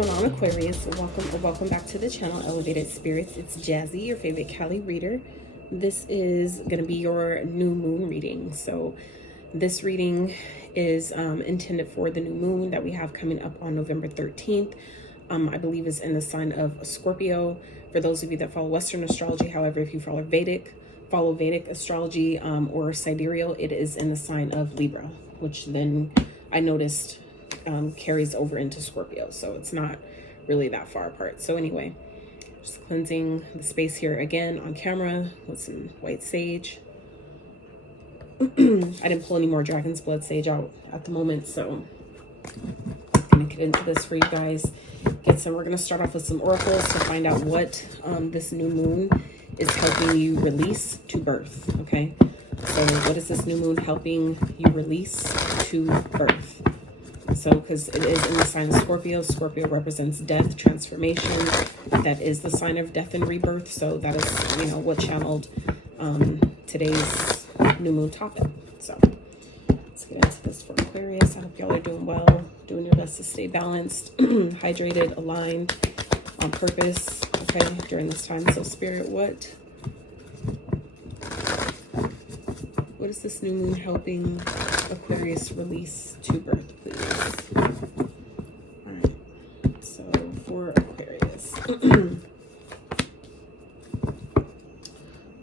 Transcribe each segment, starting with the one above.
going on, Aquarius? Welcome back to the channel, Elevated Spirits. It's Jazzy, your favorite Cali reader. This is going to be your new moon reading. So this reading is intended for the new moon that we have coming up on November 13th. I believe is in the sign of Scorpio. For those of you that follow Western astrology, however, if you follow Vedic astrology or sidereal, it is in the sign of Libra, which then I noticed carries over into Scorpio, so it's not really that far apart. So anyway, just cleansing the space here again on camera with some white sage. I didn't pull any more dragon's blood sage out at the moment, so I'm gonna get into this for you guys. We're gonna start off with some oracles to find out what this new moon is helping you release to birth. Okay, so what is this new moon helping you release to birth? So, because it is in the sign of Scorpio. Scorpio represents death, transformation. That is the sign of death and rebirth. So that is, you know, what channeled today's new moon topic. So let's get into this for Aquarius. I hope y'all are doing well, doing your best to stay balanced, hydrated, aligned, on purpose, okay, during this time. So Spirit, what is this new moon helping Aquarius release to birth, please? All right, so for Aquarius.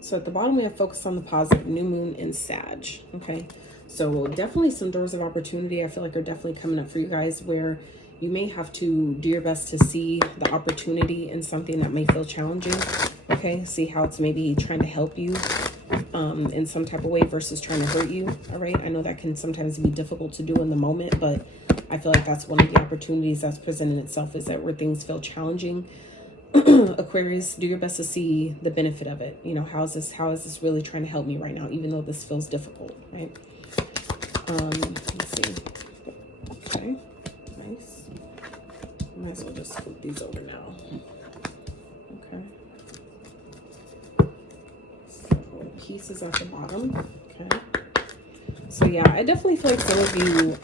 So at the bottom, we have focus on the positive, new moon in Sag, okay? So definitely some doors of opportunity I feel like are definitely coming up for you guys, where you may have to do your best to see the opportunity in something that may feel challenging, okay? See how it's maybe trying to help you in some type of way versus trying to hurt you, all right? I know that can sometimes be difficult to do in the moment, but I feel like that's one of the opportunities that's presented itself, is that where things feel challenging, Aquarius, do your best to see the benefit of it. You know, how is this really trying to help me right now, even though this feels difficult, right? Let's see. Okay, nice. Might as well just flip these over now. Okay. Pieces at the bottom. Okay, so yeah, I definitely feel like some of you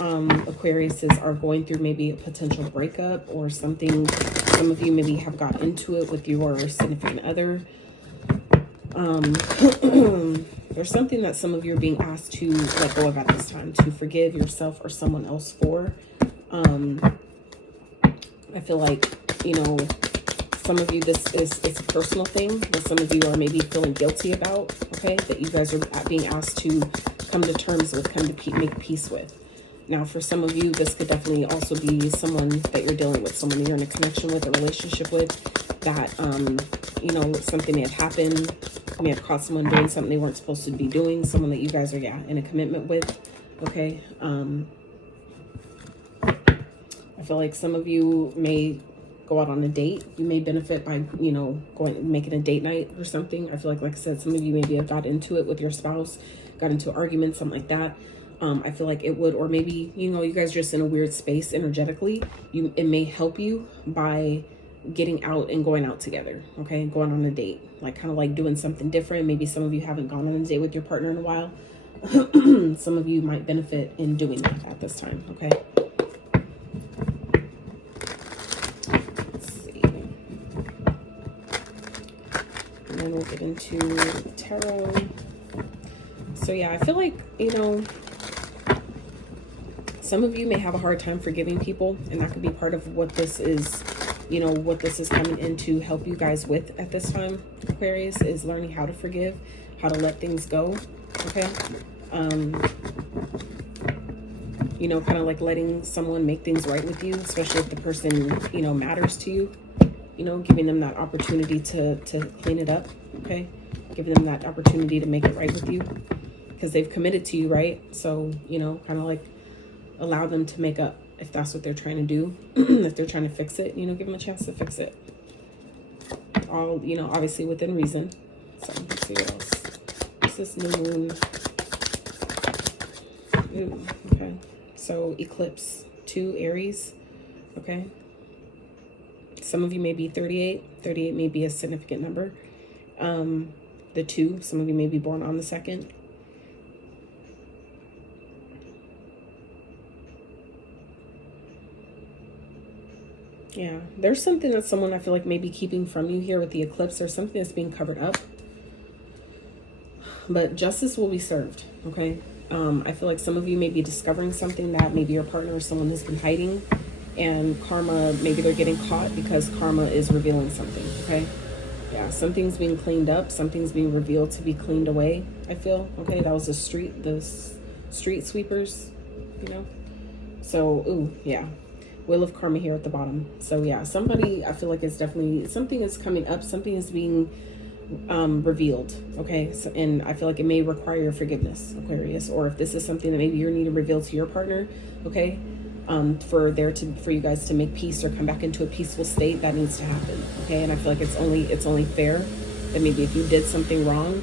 Aquariuses are going through maybe a potential breakup or something. Some of you maybe have got into it with your significant other. There's something that some of you are being asked to let go of at this time, to forgive yourself or someone else for. I feel like, you know, some of you, it's a personal thing that some of you are maybe feeling guilty about, okay? That you guys are being asked to come to terms with, make peace with. Now, for some of you, this could definitely also be someone that you're dealing with, someone that you're in a connection with, a relationship with, that, you know, something may have happened. You may have caught someone doing something they weren't supposed to be doing, someone that you guys are, yeah, in a commitment with, okay? I feel like some of you may go out on a date. You may benefit by, you know, making a date night or something. I feel like I said, some of you maybe have got into it with your spouse, got into an argument, something like that. I feel like it would, or maybe, you know, you guys are just in a weird space energetically. It may help you by getting out and going out together, okay? Going on a date, like kind of like doing something different. Maybe some of you haven't gone on a date with your partner in a while. Some of you might benefit in doing that at this time, okay? And then we'll get into the tarot. So yeah, I feel like, you know, some of you may have a hard time forgiving people, and that could be part of what this is, you know, what this is coming in to help you guys with at this time, Aquarius, is learning how to forgive, how to let things go, okay? You know, kind of like letting someone make things right with you, especially if the person, you know, matters to you. You know, giving them that opportunity to clean it up, okay? Giving them that opportunity to make it right with you, because they've committed to you, right? So, you know, kind of like allow them to make up if that's what they're trying to do. If they're trying to fix it, you know, give them a chance to fix it. All, you know, obviously within reason. So let's see what else. What's this new moon? Ooh, okay. So eclipse 2, Aries, okay? Some of you may be 38. 38 may be a significant number. The 2, some of you may be born on the 2nd. Yeah, there's something that someone I feel like may be keeping from you here with the eclipse. There's something that's being covered up. But justice will be served, okay? I feel like some of you may be discovering something that maybe your partner or someone has been hiding. And karma, maybe they're getting caught because karma is revealing something, okay? Yeah, something's being cleaned up. Something's being revealed to be cleaned away, I feel. Okay, that was the street sweepers, you know? So, ooh, yeah. Wheel of karma here at the bottom. So, yeah, somebody, I feel like it's definitely, something is coming up. Something is being revealed, okay? So, and I feel like it may require your forgiveness, Aquarius. Or if this is something that maybe you need to reveal to your partner, okay? For you guys to make peace or come back into a peaceful state, that needs to happen, okay? And I feel like it's only fair that maybe if you did something wrong,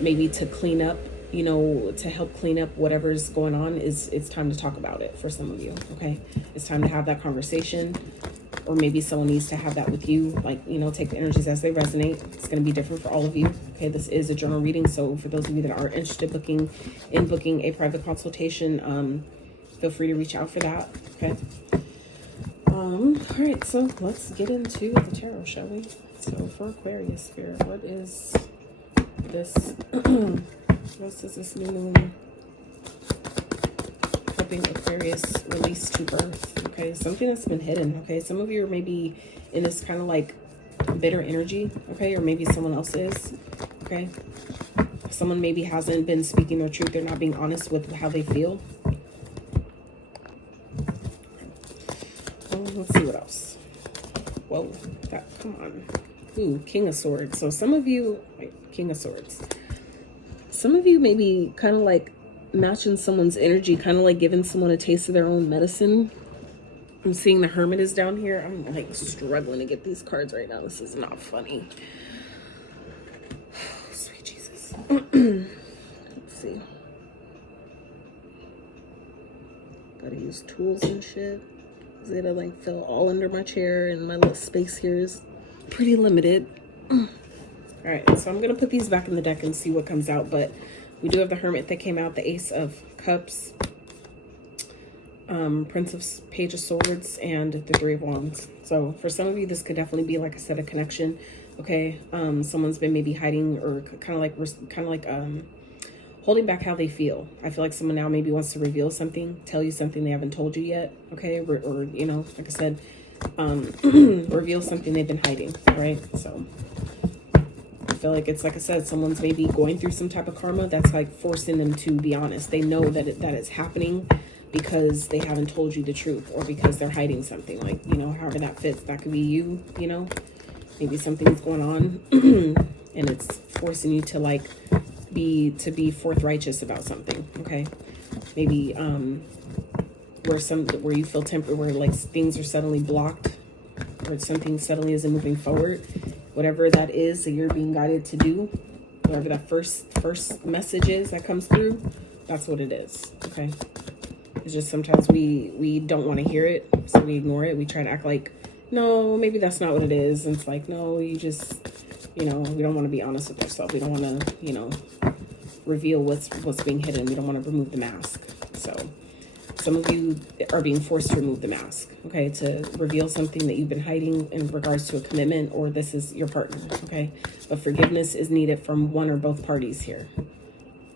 maybe to clean up, you know, to help clean up whatever's going on, it's time to talk about it for some of you, okay? It's time to have that conversation, or maybe someone needs to have that with you, like, you know, take the energies as they resonate. It's going to be different for all of you, okay? This is a general reading, so for those of you that are interested in booking a private consultation, feel free to reach out for that, okay? All right, so let's get into the tarot, shall we? So for Aquarius Spirit, what is this? What is this new moon helping Aquarius release to birth? Okay, something that's been hidden, okay? Some of you are maybe in this kind of like bitter energy, okay? Or maybe someone else is, okay? Someone maybe hasn't been speaking their truth. They're not being honest with how they feel. Let's see what else. Whoa, come on. Ooh, King of Swords. So some of you, King of Swords. Some of you may be kind of like matching someone's energy, kind of like giving someone a taste of their own medicine. I'm seeing the Hermit is down here. I'm like struggling to get these cards right now. This is not funny. Oh, sweet Jesus. Let's see. Gotta use tools and shit. It'll like fill all under my chair, and my little space here is pretty limited. All right, so I'm gonna put these back in the deck and see what comes out. But we do have the Hermit that came out, the Ace of Cups, Page of Swords, and the Three of Wands. So for some of you, this could definitely be, like I said, a connection. Okay, someone's been maybe hiding or kind of like holding back how they feel. I feel like someone now maybe wants to reveal something, tell you something they haven't told you yet, okay? Or you know, like I said, reveal something they've been hiding, right? So I feel like it's, like I said, someone's maybe going through some type of karma that's like forcing them to be honest. They know that it's happening because they haven't told you the truth, or because they're hiding something, like, you know, however that fits. That could be you, you know, maybe something's going on and it's forcing you to like be forthrighteous about something, okay? Maybe where you feel where like things are suddenly blocked, or something suddenly isn't moving forward. Whatever that is that you're being guided to do, whatever that first message is that comes through, that's what it is, okay? It's just sometimes we don't want to hear it, so we ignore it. We try to act like, no, maybe that's not what it is. And it's like, no, you just, you know, we don't want to be honest with ourselves. We don't want to, you know, reveal what's being hidden. We don't want to remove the mask. So some of you are being forced to remove the mask, okay, to reveal something that you've been hiding in regards to a commitment, or this is your partner, okay? But forgiveness is needed from one or both parties here,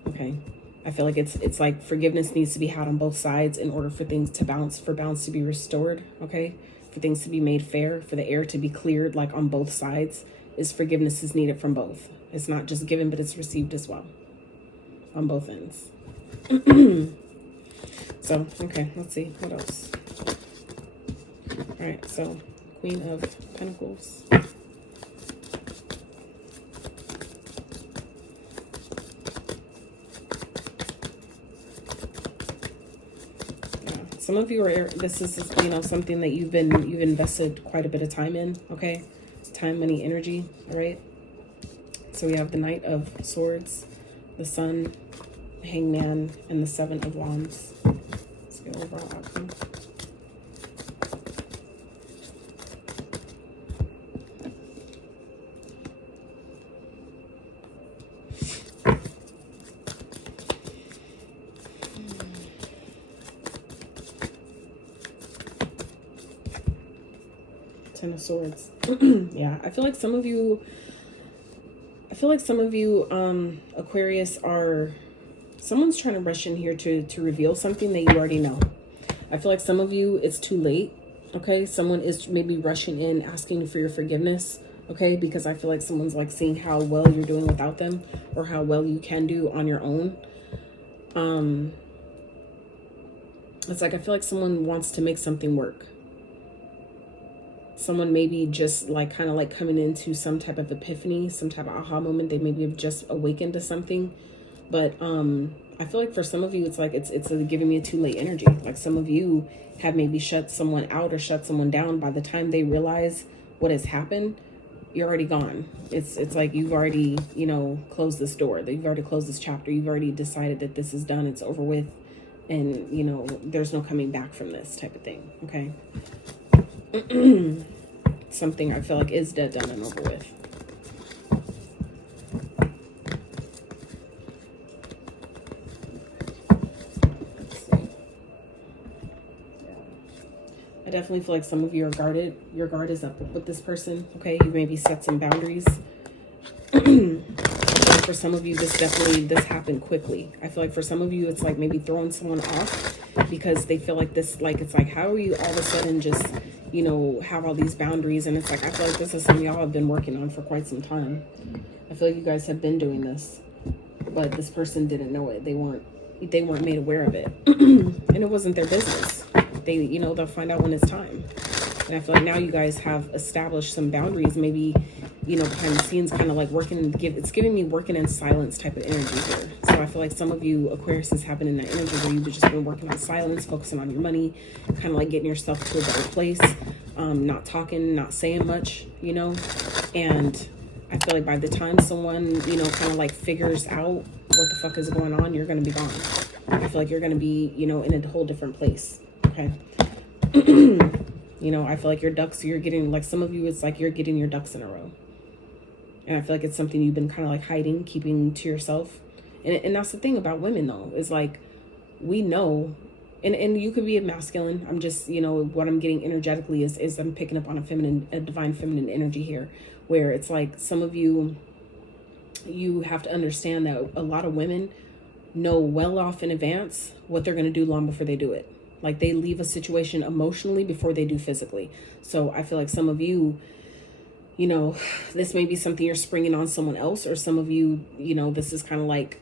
okay? I feel like it's like forgiveness needs to be had on both sides in order for things to bounce, for balance to be restored, okay? For things to be made fair, for the air to be cleared, like on both sides, is forgiveness is needed from both. It's not just given, but it's received as well on both ends. So, okay, let's see, what else? All right, so Queen of Pentacles. Some of you are, this is, you know, something that you've invested quite a bit of time in, okay? Time, money, energy, all right? So we have the Knight of Swords, the Sun, the Hangman, and the Seven of Wands. Let's get overall outcome. Ten of Swords. Yeah, I feel like some of you, Aquarius, someone's trying to rush in here to reveal something that you already know. I feel like some of you, it's too late. Okay, someone is maybe rushing in, asking for your forgiveness. Okay, because I feel like someone's like seeing how well you're doing without them, or how well you can do on your own. It's like, I feel like someone wants to make something work. Someone maybe just like kind of like coming into some type of epiphany, some type of aha moment. They maybe have just awakened to something. But I feel like for some of you, it's like it's giving me a too late energy. Like some of you have maybe shut someone out or shut someone down. By the time they realize what has happened, you're already gone. It's like you've already, you know, closed this door. You've already closed this chapter. You've already decided that this is done. It's over with. And, you know, there's no coming back from this type of thing. Okay. Something I feel like is dead, done, and over with. I definitely feel like some of you are guarded. Your guard is up with this person. Okay, you maybe set some boundaries. For some of you, this happened quickly. I feel like for some of you, it's like maybe throwing someone off because they feel like this, like, it's like, how are you all of a sudden just, you know, have all these boundaries? And it's like, I feel like this is something y'all have been working on for quite some time. I feel like you guys have been doing this, but this person didn't know it. They weren't made aware of it. And it wasn't their business. They, you know, they'll find out when it's time. And I feel like now you guys have established some boundaries, maybe, you know, behind the scenes, kind of like working, it's giving me working in silence type of energy here. So I feel like some of you Aquarius have been in that energy where you've just been working on silence, focusing on your money, kind of like getting yourself to a better place, not talking, not saying much, you know. And I feel like by the time someone, you know, kind of like figures out what the fuck is going on, you're going to be gone. I feel like you're going to be, you know, in a whole different place. Okay. You know, I feel like your ducks, you're getting, like some of you, it's like you're getting your ducks in a row. And I feel like it's something you've been kind of like hiding, keeping to yourself. And that's the thing about women, though, is like, we know, and you could be a masculine. I'm just, you know, what I'm getting energetically is I'm picking up on a divine feminine energy here, where it's like some of you, you have to understand that a lot of women know well off in advance what they're going to do long before they do it. Like they leave a situation emotionally before they do physically. So I feel like some of you, you know, this may be something you're springing on someone else, or some of you, you know, this is kind of like,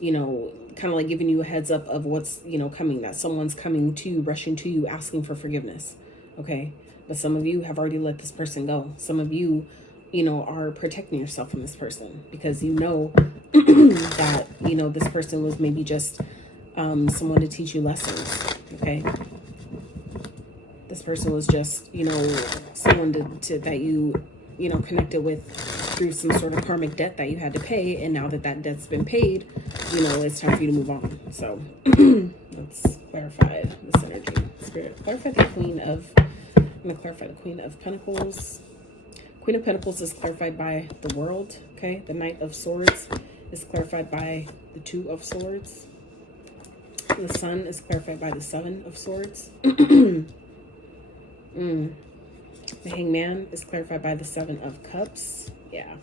you know, kind of like giving you a heads up of what's, you know, coming, that someone's coming to you, rushing to you, asking for forgiveness. Okay. But some of you have already let this person go. Some of you, you know, are protecting yourself from this person because you know that, you know, this person was maybe just someone to teach you lessons. Okay. This person was just, you know, someone that you know, connected with through some sort of karmic debt that you had to pay. And now that that debt's been paid, you know, it's time for you to move on. So let's clarify this energy. Spirit, clarify the Queen of, I'm going to clarify the Queen of Pentacles. Queen of Pentacles is clarified by the World. Okay. The Knight of Swords is clarified by the Two of Swords. The Sun is clarified by the Seven of Swords. The Hangman is clarified by the Seven of Cups. Yeah.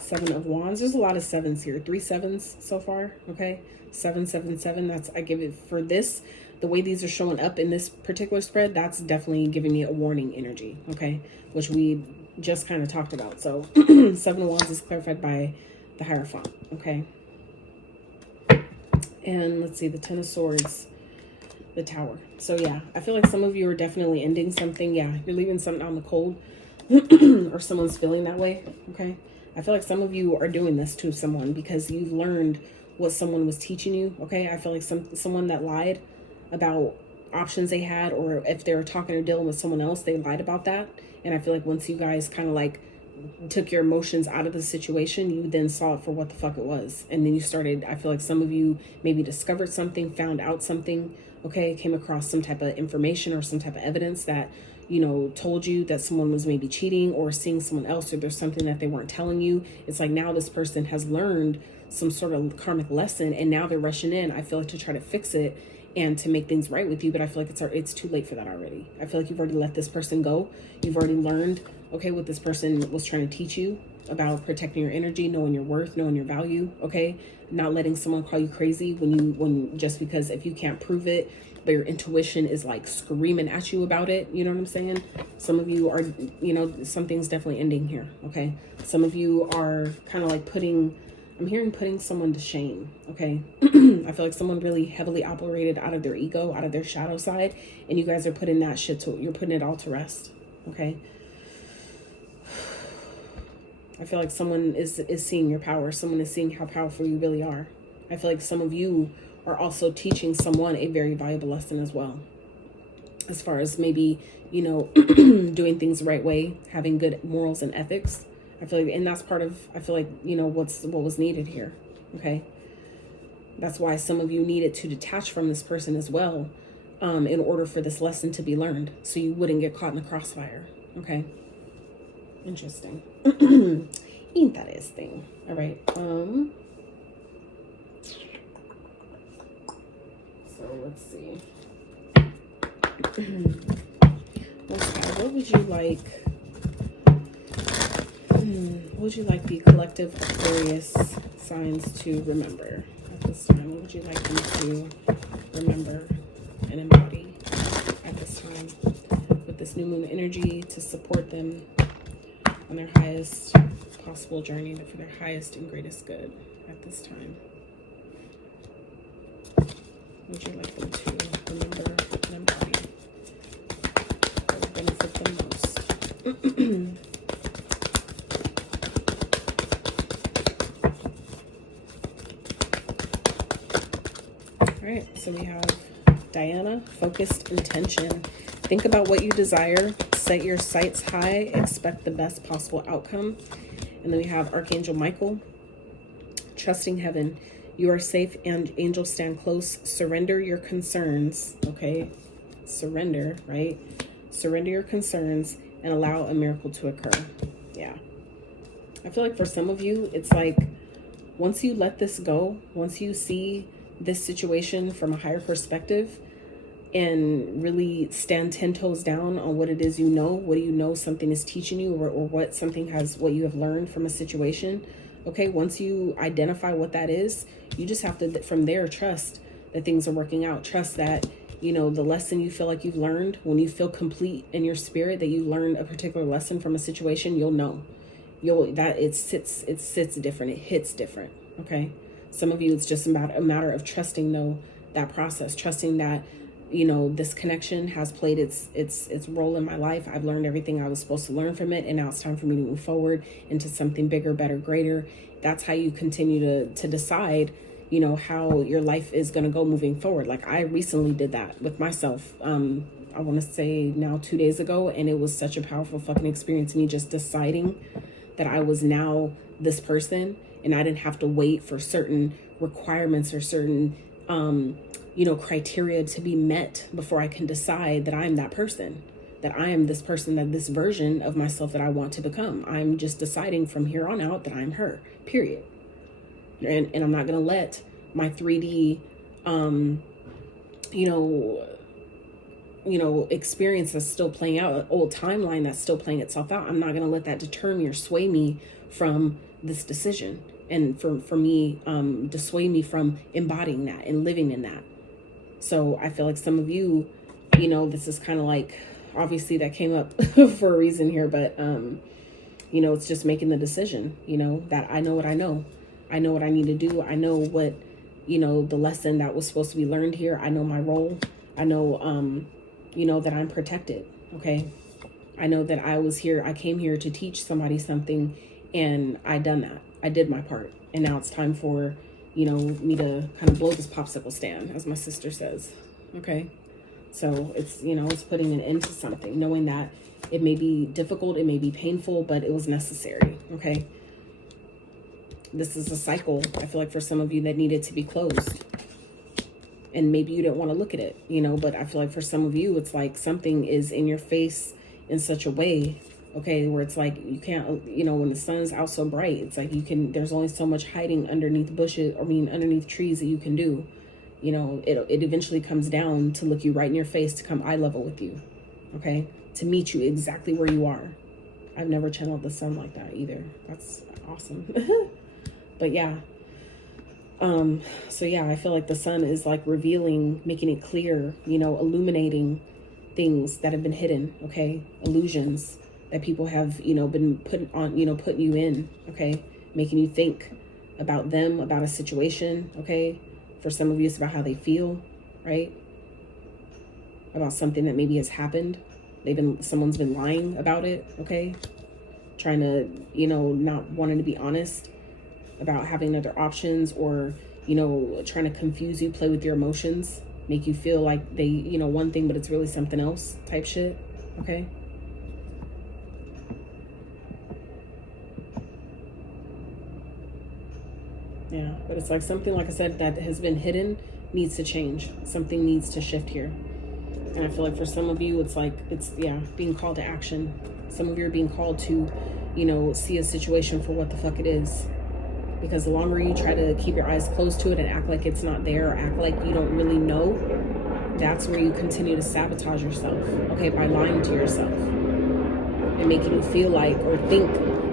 Seven of Wands. There's a lot of sevens here. 3 sevens so far. Okay. 777. That's, I give it for this. The way these are showing up in this particular spread, that's definitely giving me a warning energy. Okay. Which we just kind of talked about. So 7 of Wands is clarified by the Hierophant. Okay. And let's see, the Ten of Swords, the Tower. So yeah, I feel like some of you are definitely ending something. Yeah, you're leaving something out in the cold or someone's feeling that way. Okay. I feel like some of you are doing this to someone because you've learned what someone was teaching you. Okay. I feel like someone that lied about options they had, or if they were talking or dealing with someone else, they lied about that. And I feel like once you guys kind of like took your emotions out of the situation, you then saw it for what the fuck it was. And then you started, I feel like some of you maybe discovered something, found out something, okay, came across some type of information or some type of evidence that, you know, told you that someone was maybe cheating or seeing someone else, or there's something that they weren't telling you. It's like now this person has learned some sort of karmic lesson and now they're rushing in, I feel like, to try to fix it. and to make things right with you. But I feel like it's too late for that already. I feel like you've already let this person go. You've already learned, okay, what this person was trying to teach you about protecting your energy, knowing your worth, knowing your value, okay? Not letting someone call you crazy when just because if you can't prove it, but your intuition is like screaming at you about it. You know what I'm saying? Some of you are, you know, something's definitely ending here, okay? Some of you are kind of like I'm hearing putting someone to shame, okay? I feel like someone really heavily operated out of their ego, out of their shadow side, and you guys are putting that shit you're putting it all to rest, okay? I feel like someone is seeing your power. Someone is seeing how powerful you really are. I feel like some of you are also teaching someone a very valuable lesson as well. As far as maybe, you know, doing things the right way, having good morals and ethics. I feel like, and that's part of, I feel like, you know, what was needed here. Okay. That's why some of you needed to detach from this person as well, in order for this lesson to be learned. So you wouldn't get caught in the crossfire. Okay. Interesting. Ain't that his thing? All right. So let's see. What would you like? What would you like the collective Aquarius signs to remember at this time? What would you like them to remember and embody at this time with this new moon energy to support them on their highest possible journey, for their highest and greatest good at this time? Would you like them to remember and embody that would benefit them most? All right, so we have Diana, focused intention. Think about what you desire, set your sights high, expect the best possible outcome. And then we have Archangel Michael, trusting heaven. You are safe and angels stand close. Surrender your concerns, okay? Surrender, right? Surrender your concerns and allow a miracle to occur. Yeah. I feel like for some of you, it's like once you let this go, once you see this situation from a higher perspective and really stand 10 toes down on what it is you know, what do you know something is teaching you, or what you have learned from a situation. Okay, once you identify what that is, you just have to, from there, trust that things are working out. Trust that, you know, the lesson you feel like you've learned, when you feel complete in your spirit that you learned a particular lesson from a situation, you'll know. It sits different. It hits different. Okay. Some of you, it's just a matter of trusting, though, that process, trusting that, you know, this connection has played its role in my life. I've learned everything I was supposed to learn from it, and now it's time for me to move forward into something bigger, better, greater. That's how you continue to decide, you know, how your life is going to go moving forward. Like I recently did that with myself. I want to say now 2 days ago, and it was such a powerful fucking experience. Me just deciding that I was now this person, and I didn't have to wait for certain requirements or certain, you know, criteria to be met before I can decide that I'm that person, that I am this person, that this version of myself that I want to become. I'm just deciding from here on out that I'm her, period. And I'm not going to let my 3D, experience that's still playing out, an old timeline that's still playing itself out. I'm not going to let that deter me or sway me from this decision, and for me, dissuade me from embodying that and living in that. So I feel like some of you, you know, this is kind of like, obviously that came up for a reason here, but, you know, it's just making the decision, you know, that I know what I know. I know what I need to do. I know what, you know, the lesson that was supposed to be learned here. I know my role. I know, you know, that I'm protected. Okay. I know that I came here to teach somebody something, and I done that. I did my part. And now it's time for, you know, me to kind of blow this popsicle stand, as my sister says. Okay. So it's, you know, it's putting an end to something, knowing that it may be difficult, it may be painful, but it was necessary. Okay. This is a cycle, I feel like, for some of you that needed to be closed. And maybe you didn't want to look at it, you know, but I feel like for some of you, it's like something is in your face in such a way, okay, where it's like you can't, you know, when the sun's out so bright, it's like there's only so much hiding underneath bushes, underneath trees that you can do. you know, it eventually comes down to look you right in your face, to come eye level with you, okay? To meet you exactly where you are. I've never channeled the sun like that either. That's awesome. But yeah. So yeah, I feel like the sun is like revealing, making it clear, you know, illuminating things that have been hidden, okay? Illusions that people have, you know, been putting on, you know, putting you in, okay? Making you think about them, about a situation, okay? For some of you, it's about how they feel, right? About something that maybe has happened. Someone's been lying about it, okay? Trying to, you know, not wanting to be honest about having other options, or, you know, trying to confuse you, play with your emotions, make you feel like they, you know, one thing, but it's really something else type shit, okay? Yeah, but it's like something, like I said, that has been hidden needs to change. Something needs to shift here. And I feel like for some of you, it's like, yeah, being called to action. Some of you are being called to, you know, see a situation for what the fuck it is. Because the longer you try to keep your eyes closed to it and act like it's not there, or act like you don't really know, that's where you continue to sabotage yourself, okay, by lying to yourself and making you feel like, or think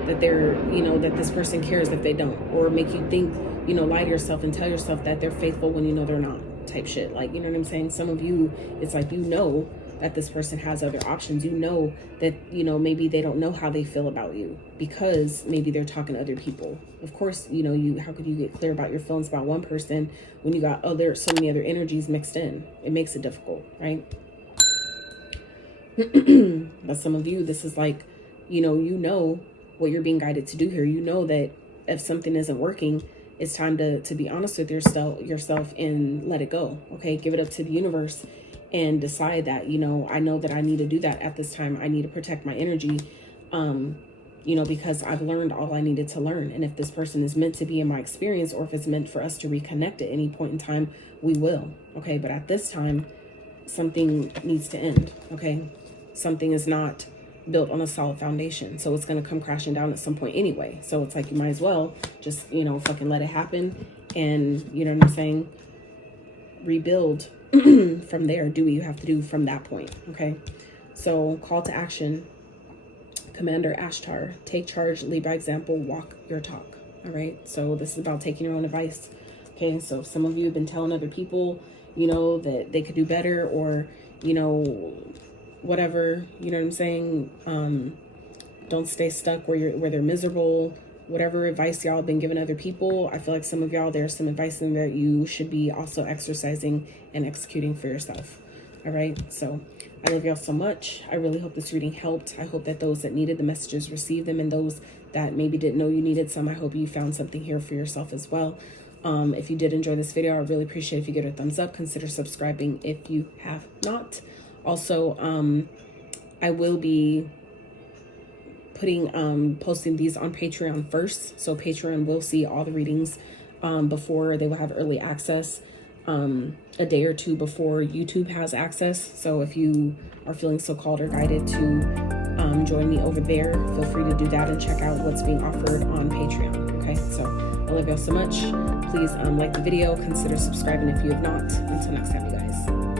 that they're, you know, that this person cares if they don't, or make you think, you know, lie to yourself and tell yourself that they're faithful when you know they're not, type shit. Like, you know what I'm saying? Some of you, it's like, you know that this person has other options. You know that, you know, maybe they don't know how they feel about you because maybe they're talking to other people. Of course, you know, how could you get clear about your feelings about one person when you got so many other energies mixed in? It makes it difficult, right? But some of you, this is like, you know what you're being guided to do here. You know that if something isn't working, it's time to be honest with yourself and let it go, okay? Give it up to the universe and decide that, you know, I know that I need to do that at this time. I need to protect my energy, you know, because I've learned all I needed to learn. And if this person is meant to be in my experience, or if it's meant for us to reconnect at any point in time, we will, okay? But at this time, something needs to end, okay? Something is not built on a solid foundation, so it's going to come crashing down at some point anyway. So it's like, you might as well just, you know, fucking let it happen, and, you know what I'm saying, rebuild from there. Do what you have to do from that point, okay? So call to action, Commander Ashtar, take charge, lead by example, walk your talk. All right, so this is about taking your own advice, okay? So some of you have been telling other people, you know, that they could do better, or, you know, whatever, you know what I'm saying? Don't stay stuck where they're miserable. Whatever advice y'all have been giving other people, I feel like some of y'all, there's some advice in there you should be also exercising and executing for yourself. All right, so I love y'all so much. I really hope this reading helped. I hope that those that needed the messages received them, and those that maybe didn't know you needed some, I hope you found something here for yourself as well. If you did enjoy this video, I really appreciate if you give it a thumbs up. Consider subscribing if you have not. Also, I will be posting these on Patreon first. So Patreon will see all the readings before they will have early access a day or two before YouTube has access. So if you are feeling so called or guided to join me over there, feel free to do that and check out what's being offered on Patreon. Okay, so I love y'all so much. Please like the video, consider subscribing if you have not. Until next time, you guys.